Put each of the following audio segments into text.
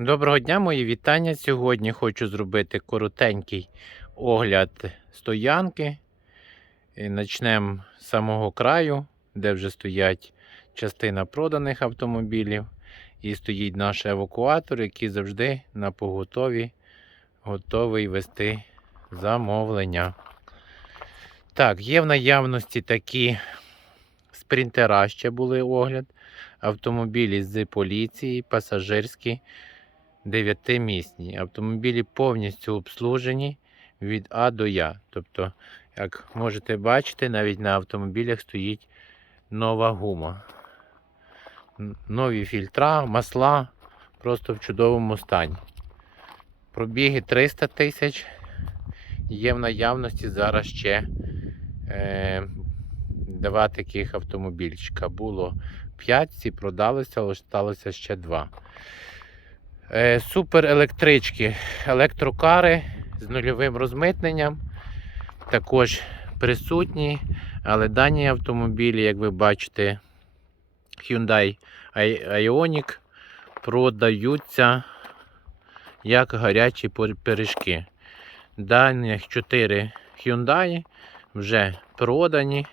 Доброго дня, мої вітання. Сьогодні хочу зробити коротенький огляд стоянки. Почнемо з самого краю, де вже стоять частина проданих автомобілів. І стоїть наш евакуатор, який завжди на поготові готовий вести замовлення. Так, є в наявності такі спринтера ще були огляд. Автомобілі з поліції, пасажирські. Дев'ятимісні. Автомобілі повністю обслужені від А до Я. Тобто, як можете бачити, навіть на автомобілях стоїть нова гума. Нові фільтра, масла просто в чудовому стані. Пробіги 300 тисяч. Є в наявності зараз ще е, два таких автомобільчика. Було 5, ці продалися, залишилося ще 2. Е, Супер електрички, електрокари з нульовим розмитненням. Також присутні, але дані автомобілі, як ви бачите, Hyundai Ioniq продаються як гарячі пиріжки. Дані 4 Hyundai вже продані.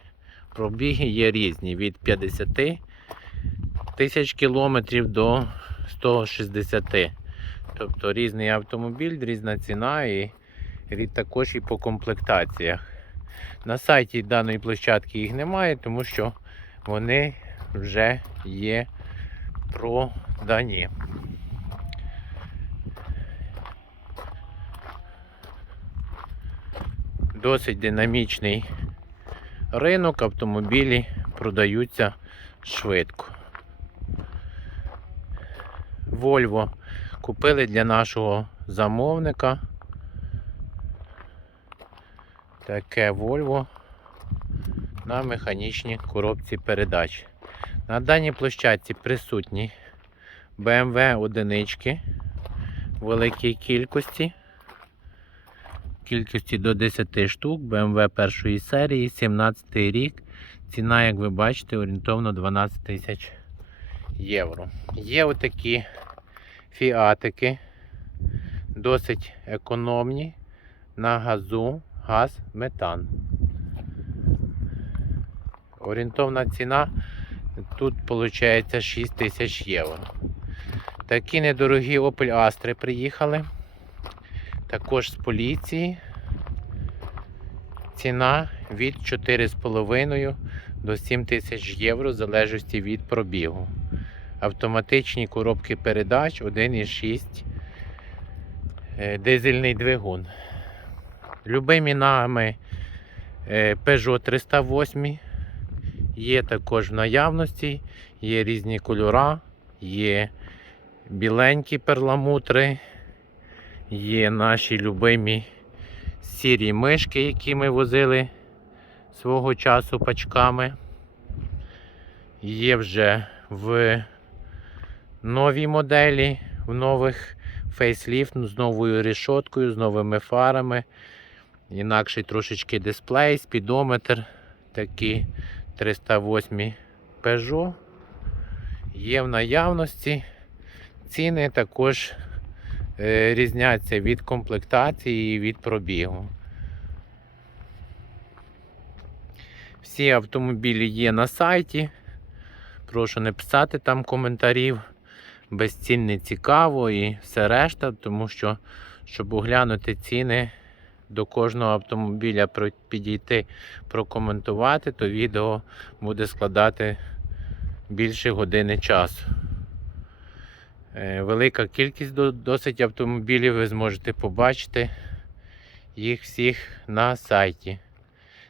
Пробіги є різні від 50 тисяч кілометрів до 160. Тобто різний автомобіль, різна ціна і також і по комплектаціях. На сайті даної площадки їх немає, тому що вони вже є продані. Досить динамічний ринок, автомобілі продаються швидко. Volvo купили для нашого замовника. Таке Volvo на механічній коробці передач. На даній площадці присутні BMW одинички великій кількості. Кількості до 10 штук, BMW першої серії, 17 рік. Ціна, як ви бачите, орієнтовно 12 тисяч євро. Є отакі фіатики, досить економні на газу, газ, метан. Орієнтовна ціна тут виходить 6 тисяч євро. Такі недорогі Opel Astra приїхали. Також з поліції. Ціна від 4,5 до 7 тисяч євро, в залежності від пробігу. Автоматичні коробки передач 1,6 е, дизельний двигун. Любимі нами е, Peugeot 308 є також в наявності, є різні кольора, є біленькі перламутри, є наші любимі сірі мишки, які ми возили свого часу пачками. Є вже в новій моделі, в нових фейсліфт з новою решоткою, з новими фарами. Інакший трошечки дисплей, спідометр, такі 308 Peugeot. Є в наявності. Ціни також е, різняться від комплектації і від пробігу. Всі автомобілі є на сайті. Прошу не писати там коментарів. Безцін не цікаво і все решта, тому що, щоб оглянути ціни до кожного автомобіля, підійти, прокоментувати, то відео буде складати більше години часу. Е, Велика кількість досить автомобілів, ви зможете побачити їх всіх на сайті.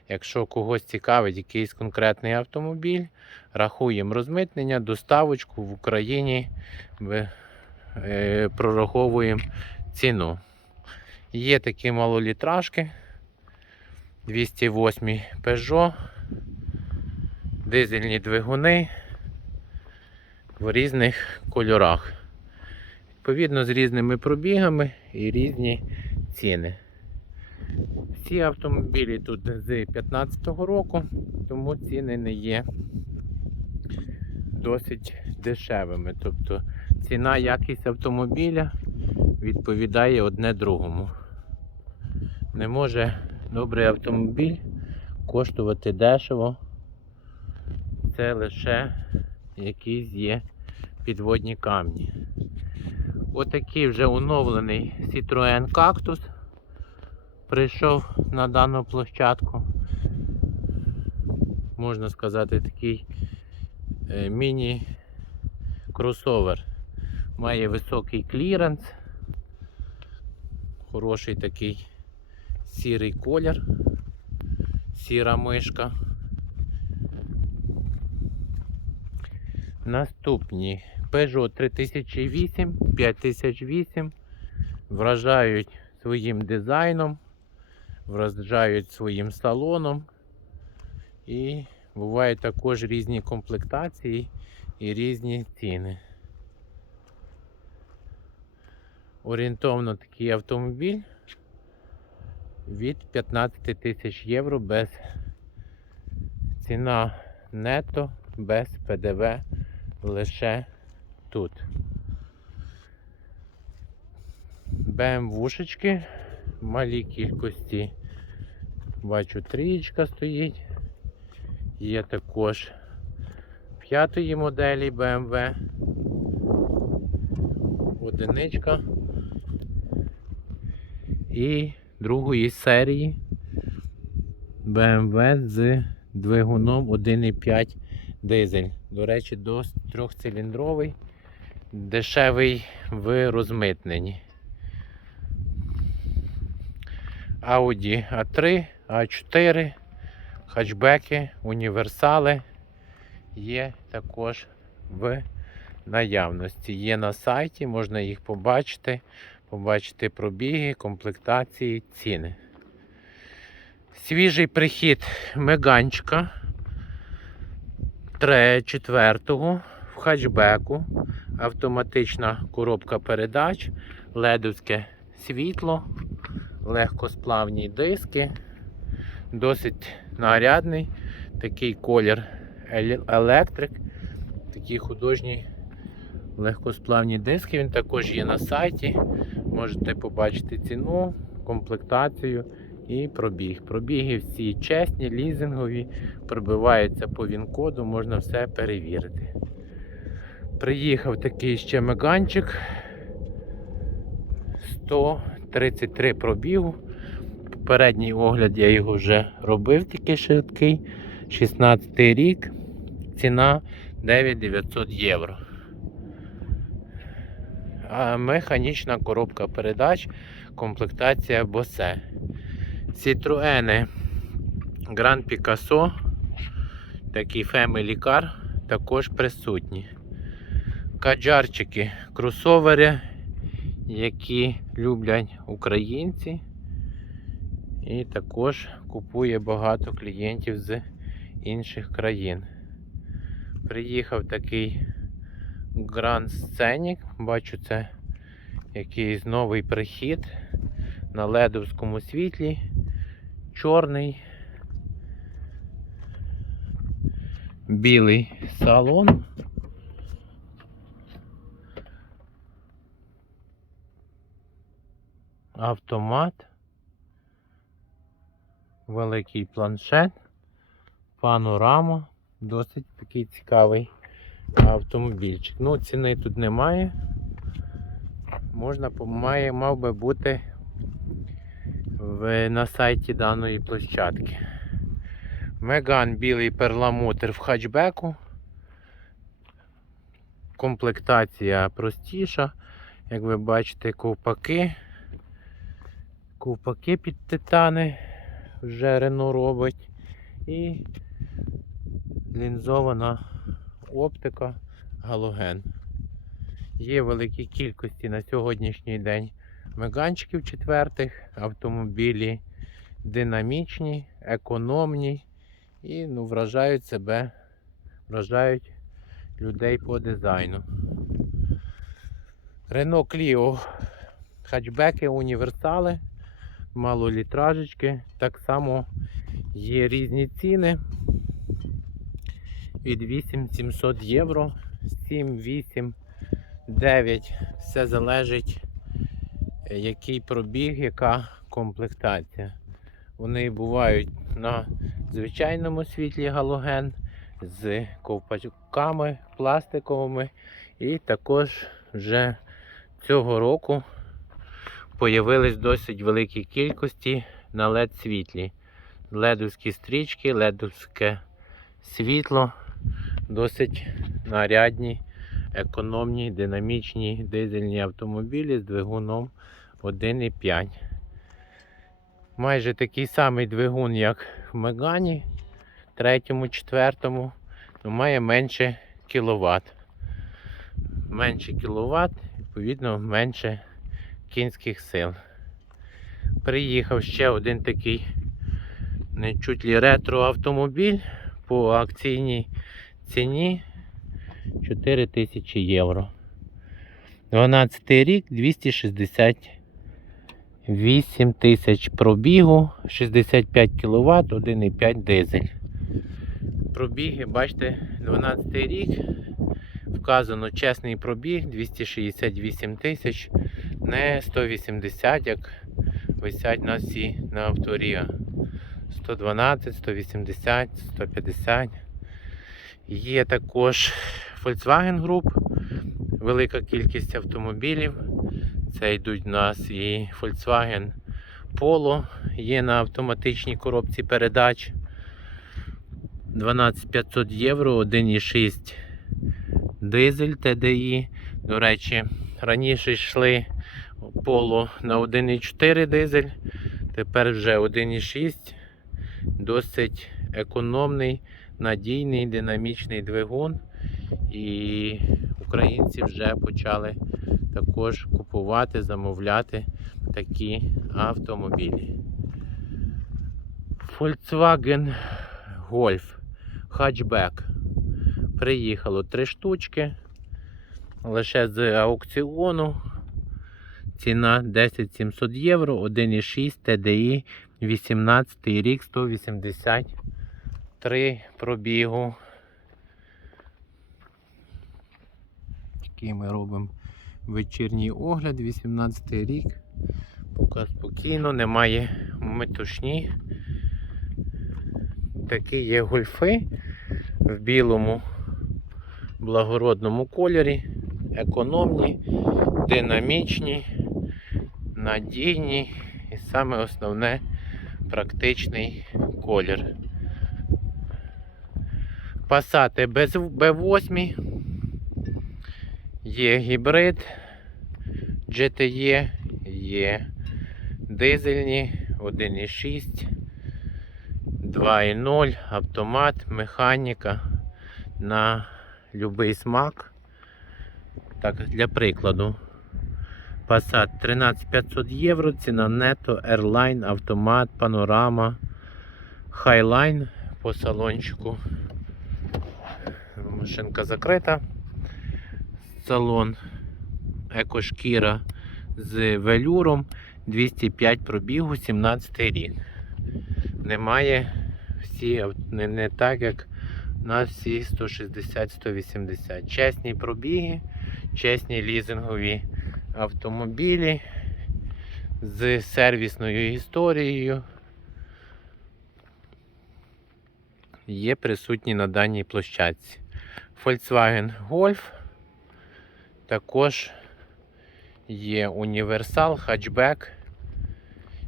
Якщо когось цікавить якийсь конкретний автомобіль, рахуємо розмитнення, доставочку в Україні, е, прораховуємо ціну. Є такі малолітражки 208 Peugeot, дизельні двигуни в різних кольорах. Відповідно, з різними пробігами і різні ціни. Всі автомобілі тут з 2015 року, тому ціни не є досить дешевими. Тобто ціна, якість автомобіля відповідає одне другому. Не може добрий автомобіль коштувати дешево. Це лише якісь є підводні камні. Отакий вже оновлений Citroen Cactus прийшов на дану площадку. Можна сказати, такий е, міні-кросовер. Має високий кліренс, хороший такий сірий колір, сіра мишка. Наступні Peugeot 3008, 5008 вражають своїм дизайном, вражають своїм салоном. І бувають також різні комплектації і різні ціни. Орієнтовно такий автомобіль від 15 тисяч євро без ціна нето без ПДВ лише тут. БМВушечки в малій кількості. Бачу, трієчка стоїть. Є також п'ятої моделі BMW. Одиничка. І другої серії BMW з двигуном 1,5 дизель. До речі, до трьохциліндровий, дешевий в розмитненні. Audi A3, A4, хатчбеки, універсали є також в наявності. Є на сайті, можна їх побачити, побачити пробіги, комплектації, ціни. Свіжий прихід меганчика 4 в хатчбеку, автоматична коробка передач, ледовське світло, легкосплавні диски, досить нарядний такий колір електрик, такі художні легкосплавні диски. Він також є на сайті. Можете побачити ціну, комплектацію і пробіг. Пробіги всі чесні, лізингові, пробиваються по він-коду, можна все перевірити. Приїхав такий ще меганчик. 133 пробігу. Попередній огляд я його вже робив, такий швидкий. 16 рік. Ціна 9900 євро. А механічна коробка передач, комплектація Bose. Citroen Grand Picasso, такий Family Car, також присутні. Каджарчики, кросовери, які люблять українці. І також купує багато клієнтів з інших країн. Приїхав такий Grand Scenic, бачу, це якийсь новий прихід на ледовському світлі, чорний, білий салон. Автомат, великий планшет, панорама, досить такий цікавий автомобільчик. Ну, ціни тут немає. Можна, має, мав би бути в, на сайті даної площадки. Меган білий перламутр в хатчбеку. Комплектація простіша. Як ви бачите, ковпаки. Ковпаки під титани вже Рено робить. І лінзована оптика галоген. Є великі кількості на сьогоднішній день меганчиків четвертих, автомобілі динамічні, економні і ну, вражають себе, вражають людей по дизайну. Renault Clio хатчбеки, універсали, малолітражечки. Так само є різні ціни від 8700 євро, 7-8 9. Все залежить, е, який пробіг, яка комплектація. Вони бувають на звичайному світлі галоген з ковпаками пластиковими. І також вже цього року появились досить великі кількості на LED світлі. Ледовські стрічки, ледовське світло, досить нарядні, економні, динамічні дизельні автомобілі з двигуном 1,5. Майже такий самий двигун, як в Мегані, третьому, четвертому, але має менше кіловат. Менше кіловат, відповідно, менше кінських сил. Приїхав ще один такий не чуть ли ретро автомобіль по акційній ціні 4000 євро. 12 рік 268 тисяч пробігу, 65 кВт, 1,5 дизель. Пробіги, бачите, 12 рік. Вказано чесний пробіг 268 тисяч, не 180, як висять на всі на авторія. 112, 180, 150. Є також Volkswagen Group, велика кількість автомобілів. Це йдуть у нас і Volkswagen Polo, є на автоматичній коробці передач. 12500 євро, 1,6 дизель TDI. До речі, раніше йшли Polo на 1,4 дизель, тепер вже 1,6 досить економний, надійний, динамічний двигун. І українці вже почали також купувати, замовляти такі автомобілі. Volkswagen Golf Hatchback. Приїхало три штучки. Лише з аукціону. Ціна 10 700 євро, 1,6 TDI 18 рік, 183 пробігу. Такий ми робимо вечірній огляд, 18 рік. Поки спокійно, немає метушні. Такі є гольфи в білому благородному кольорі, економні, динамічні, надійні. І саме основне практичний колір. Пасати без B8. Є гібрид. GTE, є дизельні. 1,6, 2,0, автомат, механіка на будь-який смак. Так, для прикладу. Passat 13500 євро, ціна нето, Airline, автомат, панорама, Highline по салончику. Машинка закрита. Салон екошкіра з велюром 205 пробігу, 17 рік. Немає всі, не, не так, як на всі 160-180. Чесні пробіги, чесні лізингові автомобілі з сервісною історією є присутні на даній площадці. Volkswagen Golf також є універсал, хатчбек.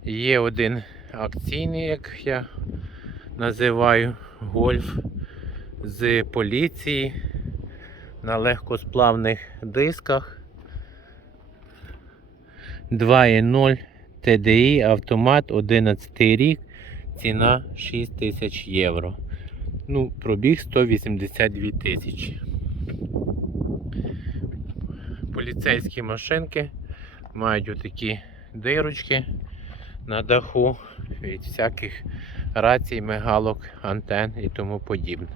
Є один акційний, як я називаю, гольф з поліції на легкосплавних дисках. 2.0 TDI автомат 11 рік, ціна 6 тисяч євро. Ну, пробіг 182 тисячі. Поліцейські машинки мають отакі дирочки на даху від всяких рацій, мигалок, антен і тому подібне.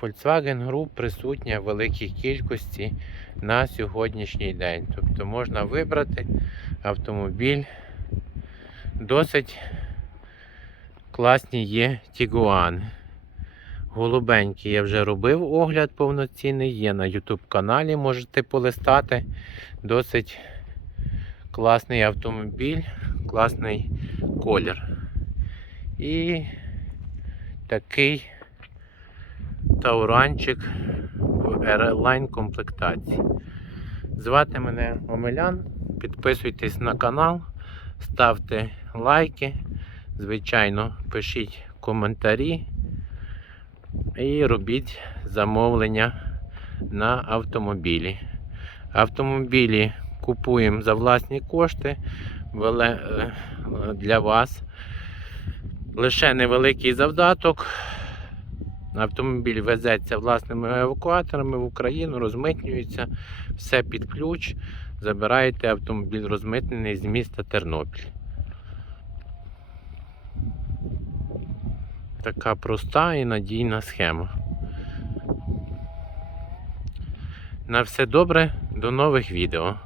Volkswagen Group присутня в великій кількості на сьогоднішній день. Тобто можна вибрати автомобіль. Досить класні є Тігуани. Голубенький я вже робив огляд повноцінний, є на YouTube каналі, можете полистати. Досить класний автомобіль, класний колір. І такий тауранчик в Airline комплектації. Звати мене Омелян. Підписуйтесь на канал, ставте лайки. Звичайно, пишіть коментарі і робіть замовлення на автомобілі. Автомобілі купуємо за власні кошти е, для вас. Лише невеликий завдаток. Автомобіль везеться власними евакуаторами в Україну, розмитнюється, все під ключ. Забираєте автомобіль розмитнений з міста Тернопіль. Така проста і надійна схема. На все добре, до нових відео.